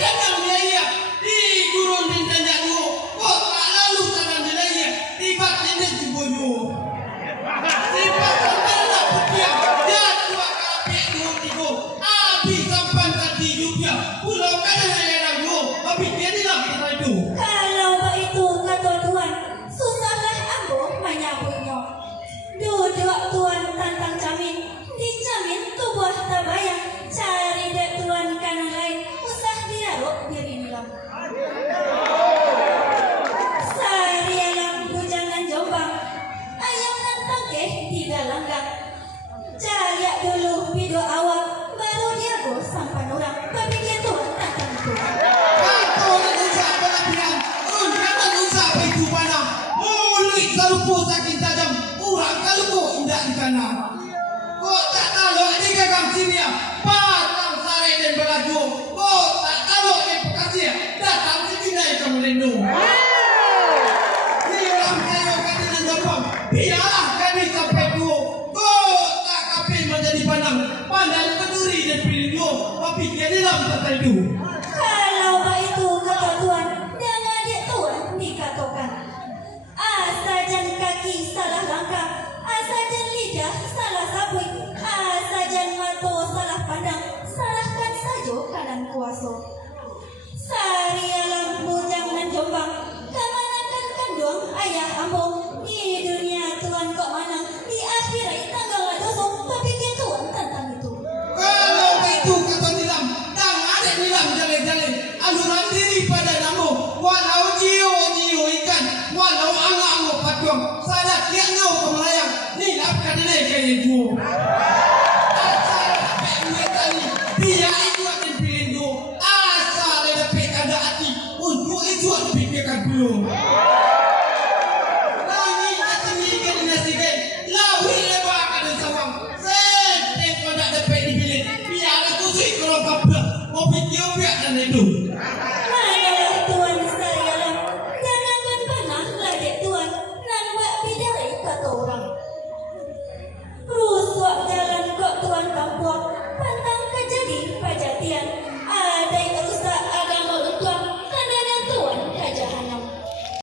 kadang dia iya di gurun bintang jago. Kok tak lalu saran dia iya tiba ini diboyo. Tiba terkena putiak dia tua kapek dua tigo. Abi sampan tadi juga pulau kadang ada ragu. Tapi dia tidak kita itu. Kalau begitu kata tuan, susahlah aku menyambutnya. Duduk tuan tantang camin, dicamin tubuh tabayang. Cari dek tuan kanan lain, usah diaruk diri nilam. Sarialam bujangan Jombang, ayam nantang keh tiga langgang. Cariak dulu video awal, baru dia go sampai orang. Berpikir tuan tantang itu. Kau nak usah berlebihan. Jangan usah itu panah. Mulut kaluku sakit tajam. Urang kaluku indah di kanan. Kau tak tahu di gagang sini ya. Batang sare dan belaju. Kau tak tahu di Bekasi ya. Datang sini naik kamu lindung. Ni orang kayu kami dan Jepang. Biarlah kami sampai dua. Kau tak kapi menjadi pandang. Pandang peduri dan pelindung. Tapi dia dalam tertentu. Kalau begitu kata tuan, jangan adik tuan dikatakan. Asajan kaki salah langkah, asajan lidah salah sabui, asajan mata salah pandang, salahkan saja kanan kuasa. Sarialam bujang dan Jombang, kemanakan kandung ayah ambung. Di dunia tuan kok mana, di akhirat tanggal dosong. Berpikir tuan tentang itu. Kalau itu kata nilam, dan ada nilam jalan-jalan, aluran diri pada namu, walau jio ikan, walau angau patuang, salah kia ngau kemelayang, nilam kadene kaya juo. Asal dapat duit tali, dia itu akan pilih juo. Asal dapat kada hati, untuk itu akan pikirkan belum.